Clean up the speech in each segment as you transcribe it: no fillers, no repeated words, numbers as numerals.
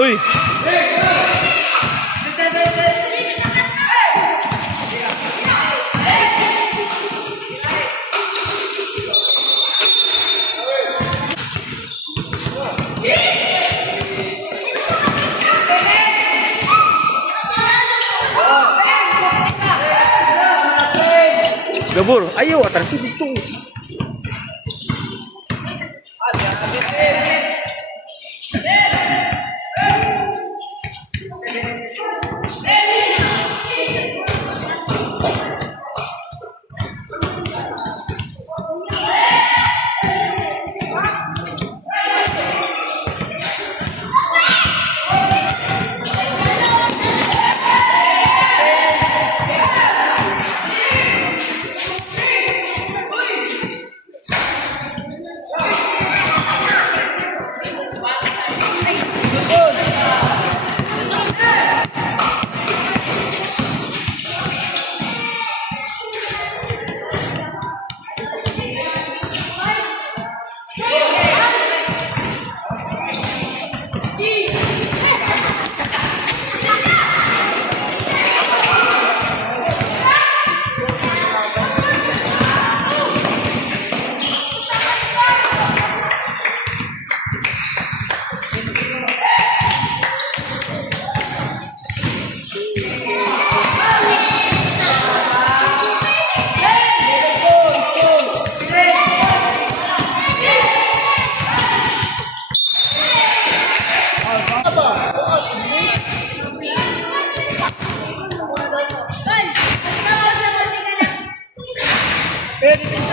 Uy! Gabur, ayo atas situ.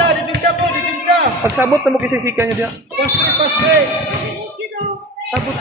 Dipinsa po, dipinsa. Pagsabot na mo kisisika niya diya. Pasre. Sabot.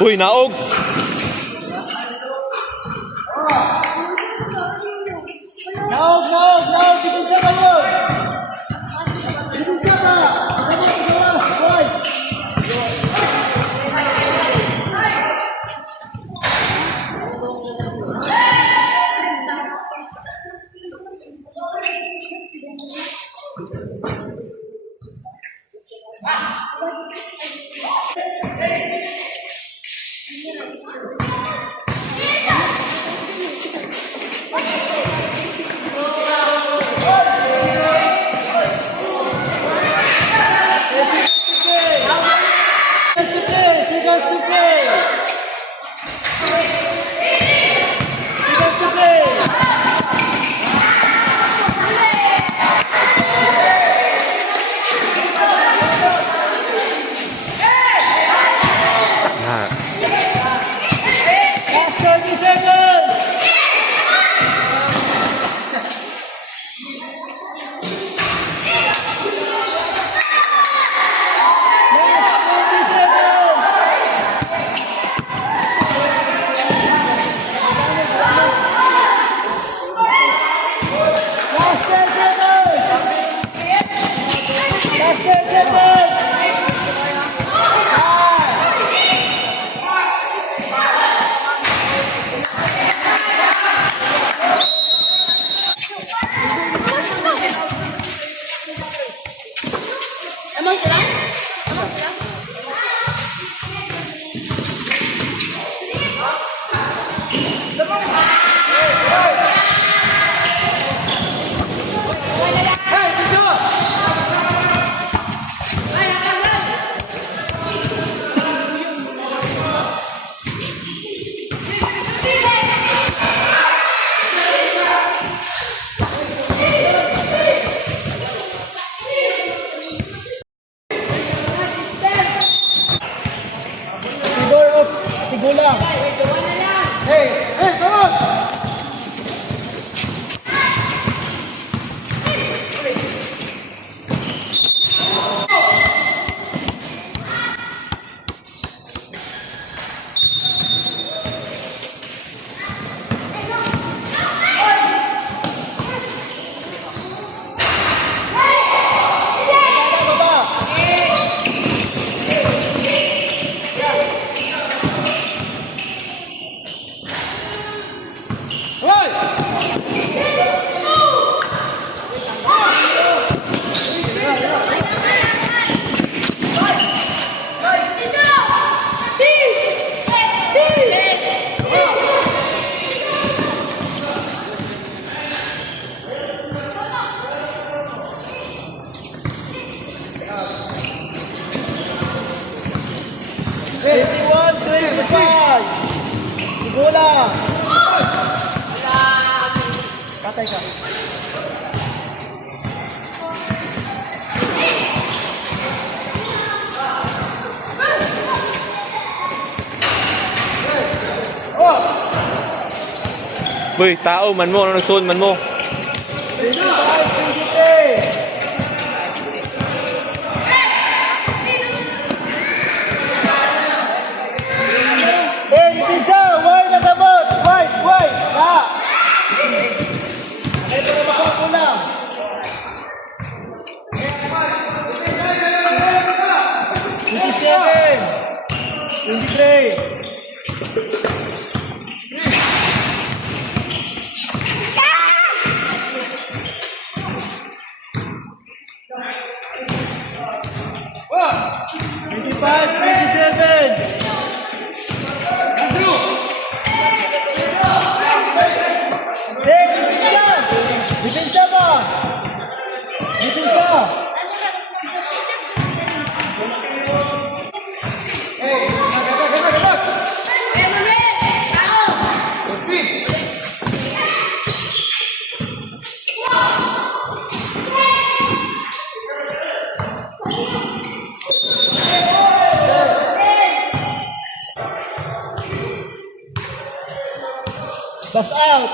Uy, naog. Naog, depensa ka yun. Depensa ka. Hoy. Seconds to play. Seconds to play. Ah. Last 30 seconds. Last 30 seconds. Last 10 seconds. Last 10 seconds. Emang sila? Figure of tigulang. Hey, come on. Hey, 21-25. Tigulang. Patay ka. Uy, tao man mo, ano sun man mo. 25-23. Hey, depensa, wide na sabot. Wide. Ito na makakulang. 27, 23. Twenty-five, 27. Depensa ba? Depensa. Box out.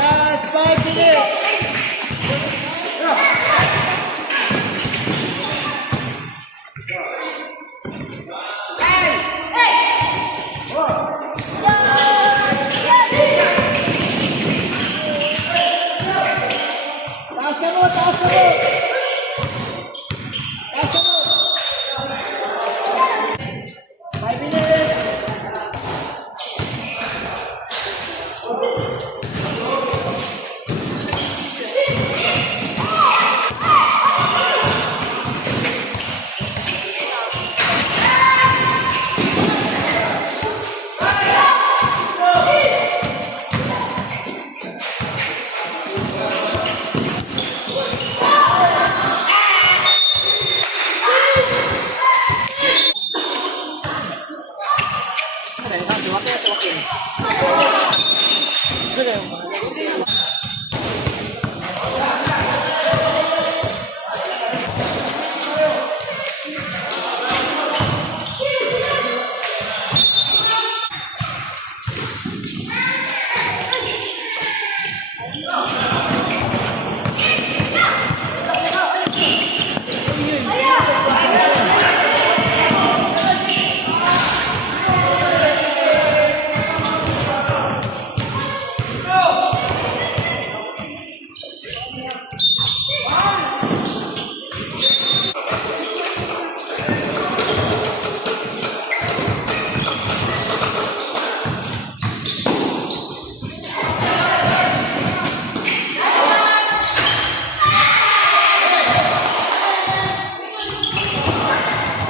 Last 5 minutes. Taas ka mo, taas ka mo. Taas ka mo. 5 minutes.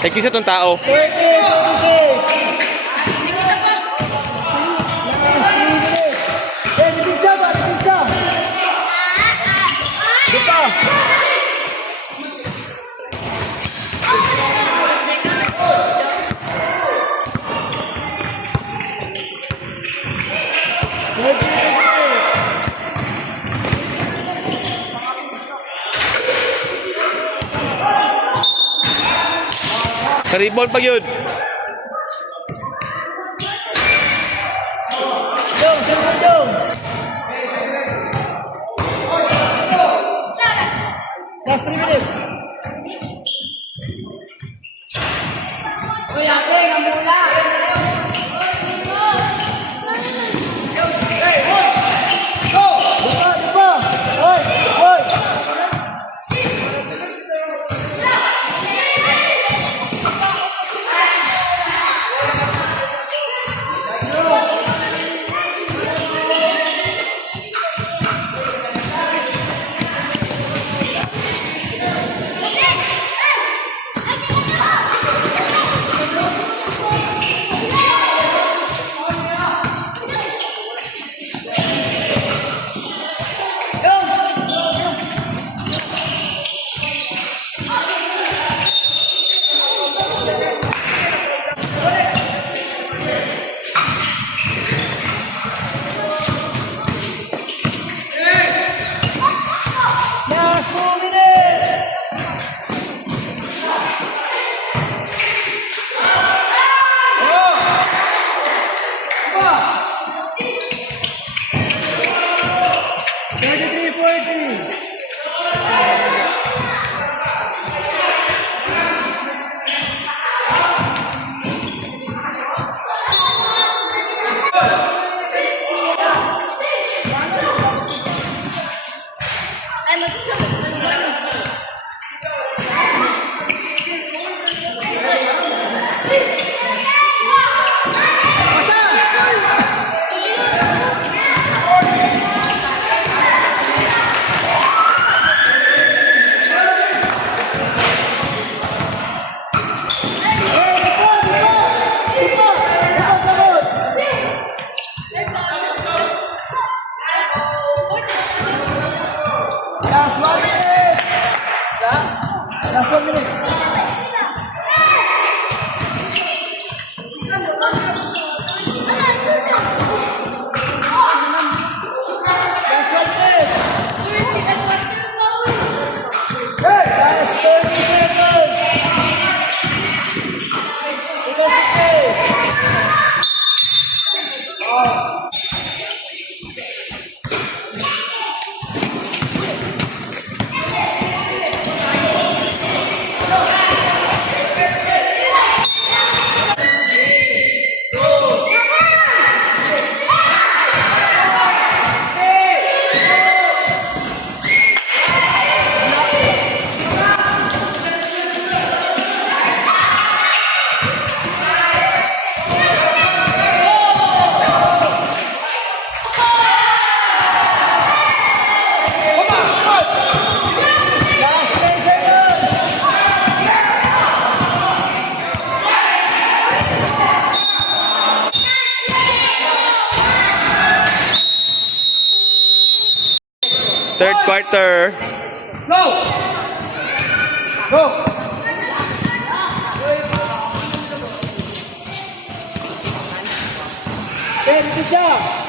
Thank you sa tong tao. 30, 26. Dipinsa ba? Dipinsa. Dito. Sa-rebound pag yun. Dong, sirkot dong. Last 3 minutes. Uy, ate, namula. Diba, diba? Oy, oy. Third quarter. Go! Go! Ben, pizza!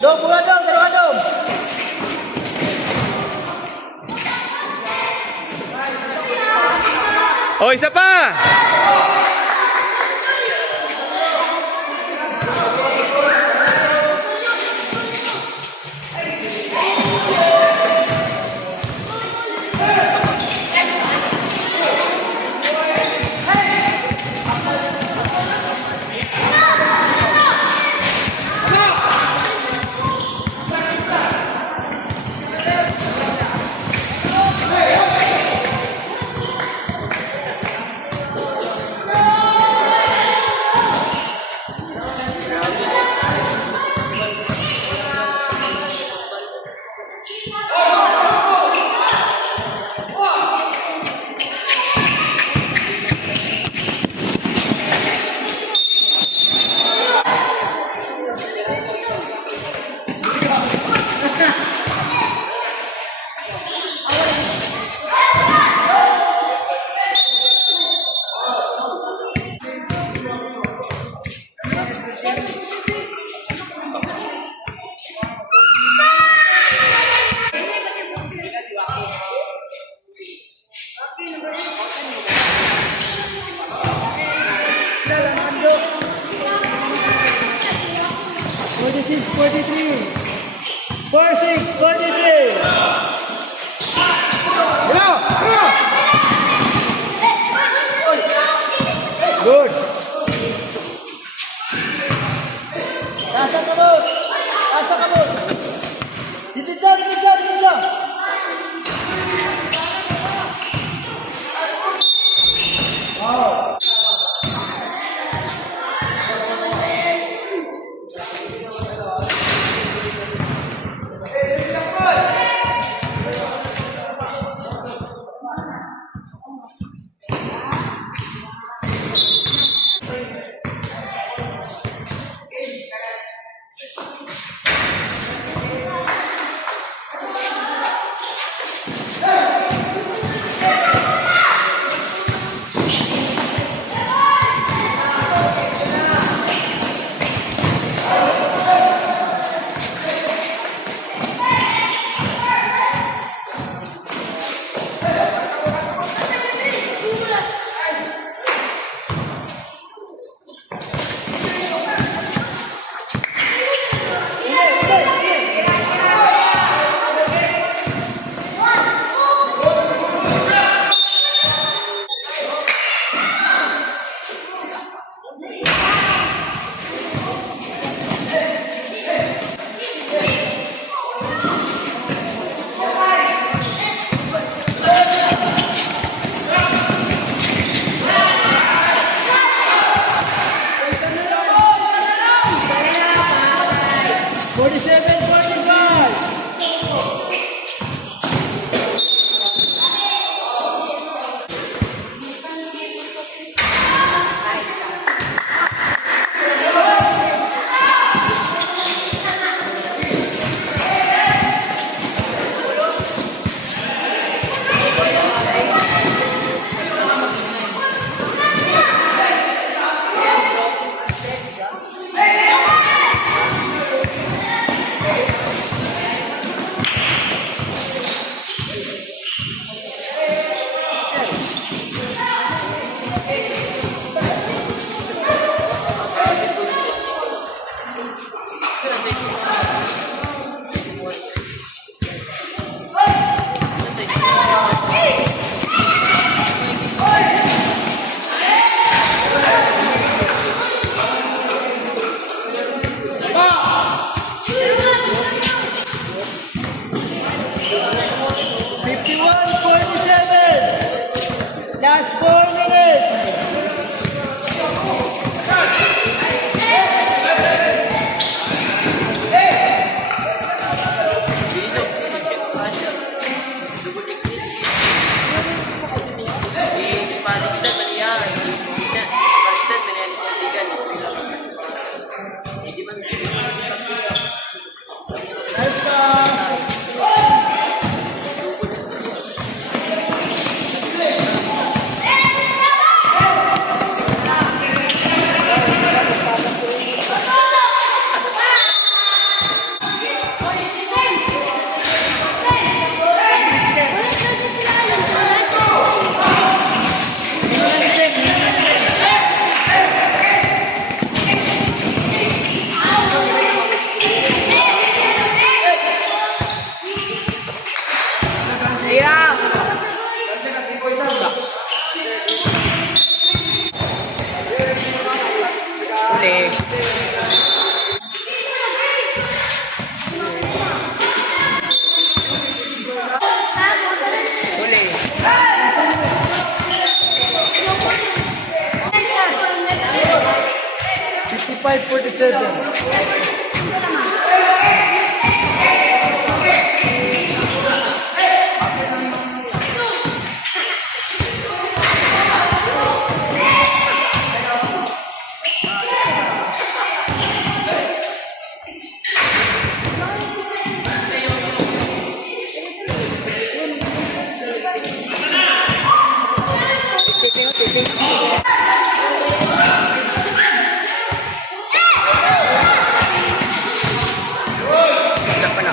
Dom, buka dom, dalawa dom. O, isa pa! Forty-six, 43. 46, 43. Good. Nasa kamot. Nasa kamot. Dipinsa, dipinsa, dipinsa. Wow. Yeah! Uli. Uli. 55-47. Wala pa na.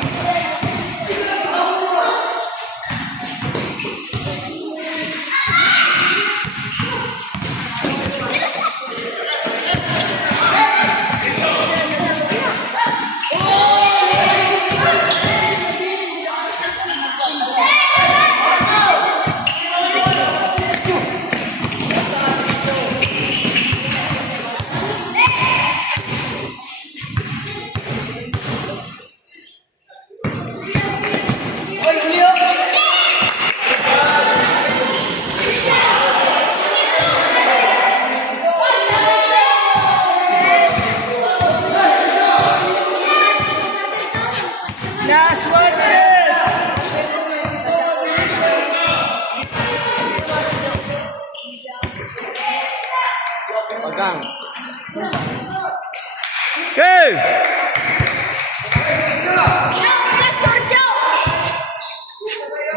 Last 1 minute. Pagang. Okay.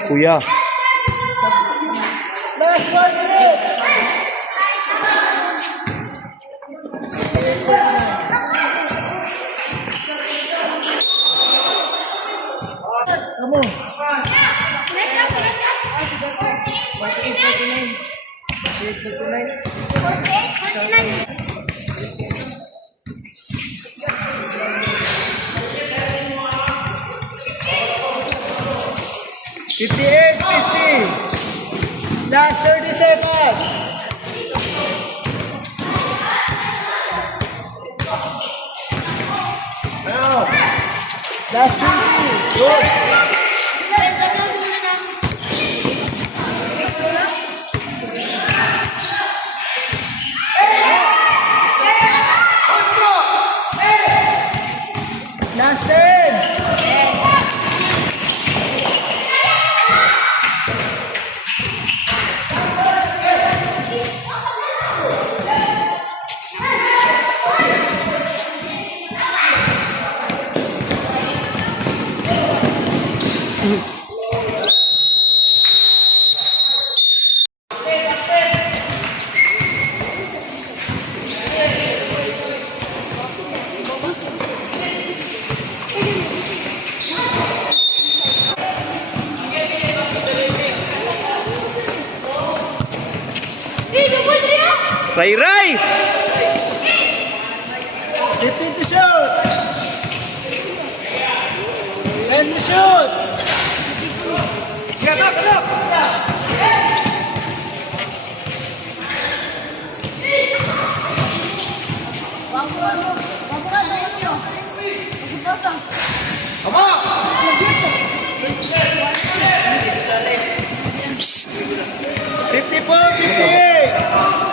Kuya. Last 1 minute. Come on. 58-50. Last 30 seconds. Now. Last 20. Good. Last 10. Ray Ray! 15 to shoot. 10 to shoot. Siapa? Come on. 54-58.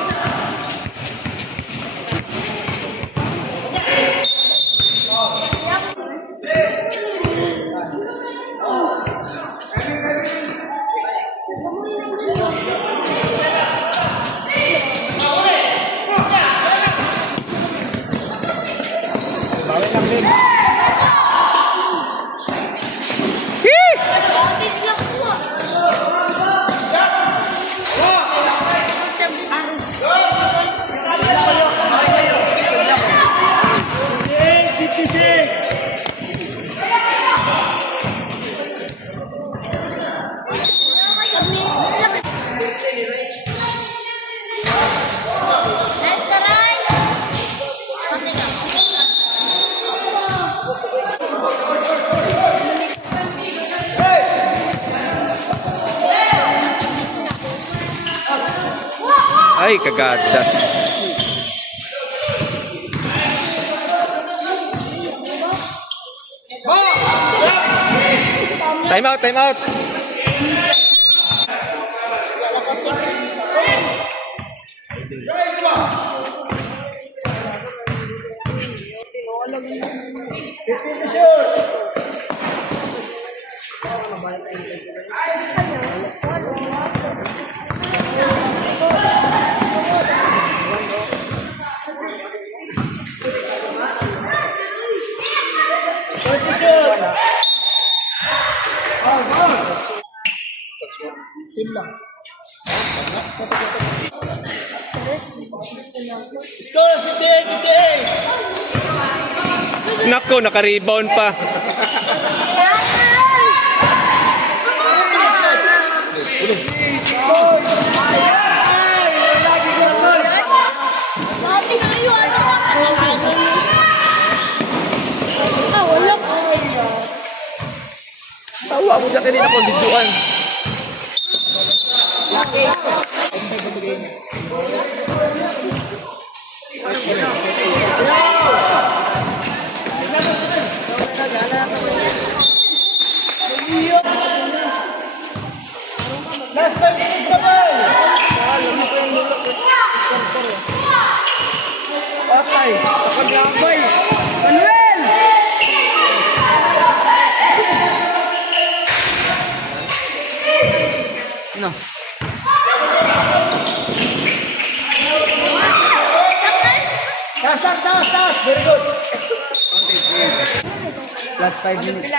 Ay, kagadas. Time out, time out. Fifteen to shoot. Short to shoot. Sim lang. Score 58-58. Nako, naka-rebound pa. Dati na yun, ano ka patingin? Ah, wala ko. Tawa mo dyan kanina kung biduan. Last 5 minutes na ball. Okay. Pag-ambay. Manuel! No. Taas, taas, taas. Very good. Last 5 minutes.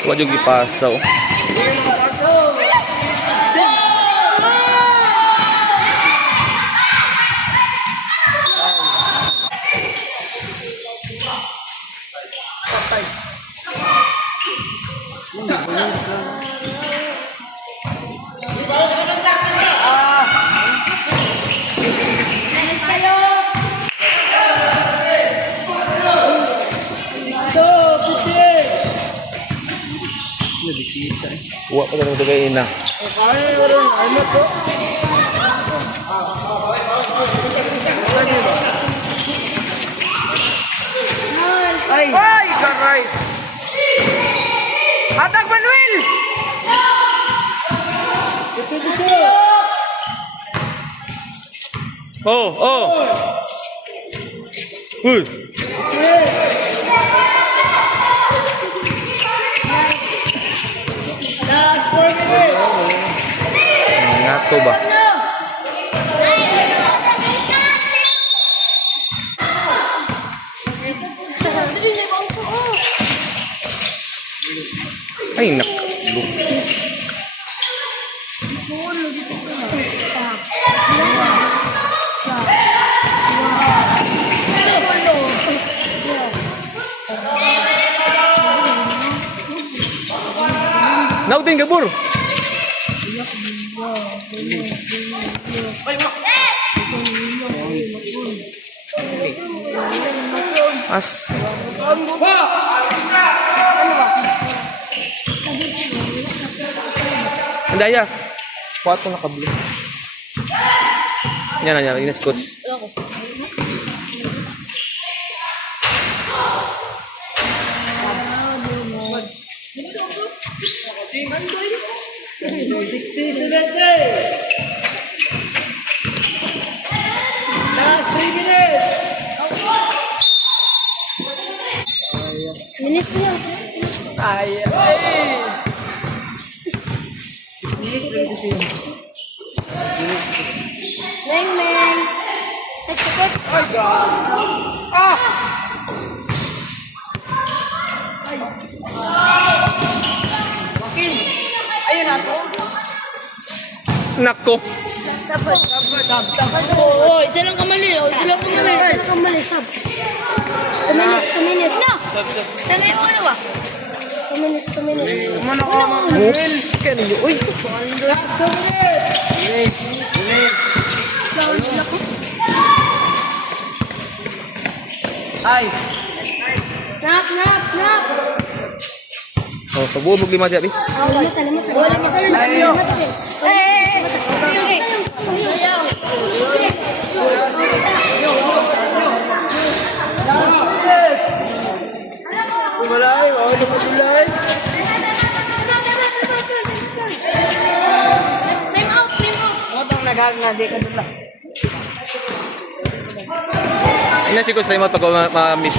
Huwag yung ipasaw. Huwag pa ganun tagayin na. Ay, karay. Atak Manuel! 15 to shoot. Oh, oh. Uy. Last 4 minutes. Ngato ba? Ay, nak. Nautin gabur. As. Andaya. Kuat na kablo. Yan na yan, inas coach. Last 3 minutes. Minutes niya. Meng, meng. Let's go. Ay, God. Ah! Ayun na to. Nako. Sabay. Sabay. Oo, isa lang kamali. Isa lang kamali. Isa lang kamali. Sab. 2 minutes, 2 minutes. No! Tangay mo ano ba? 2 minutes, 2 minutes. Umano ka, Manuel. Kaya ninyo, uy. Last 2 minutes. Ay. Snap, snap, snap! Oh, pagbuhog 5 diya, bi. Alimot, alimot. Wala kita lang. Ayaw. Kumalay, wala na matulay. Time out, time out. Motong nagagngadi ka doon lang. Ilan si coach tayo mo pag ma-miss?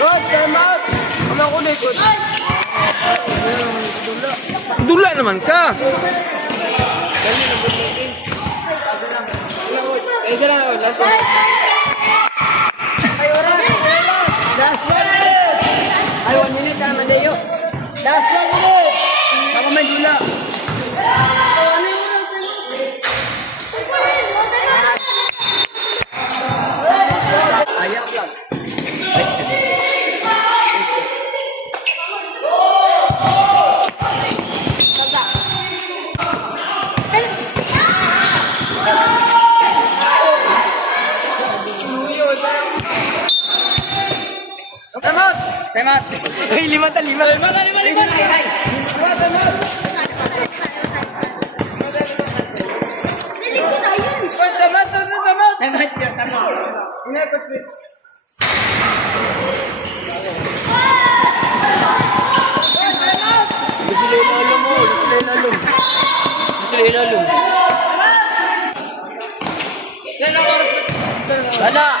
Coach, time out. Ano ko ulit, coach? Dula naman ka. Isa lang, last one. Last 1 minute. Ay, 1 minute na, Madayo. Last 1 minute. Ako may dula. Ayaw lang. Time out! Time out! Ay, lima. Dilig ko na yun. Time out! Ina, coach, please. Wala!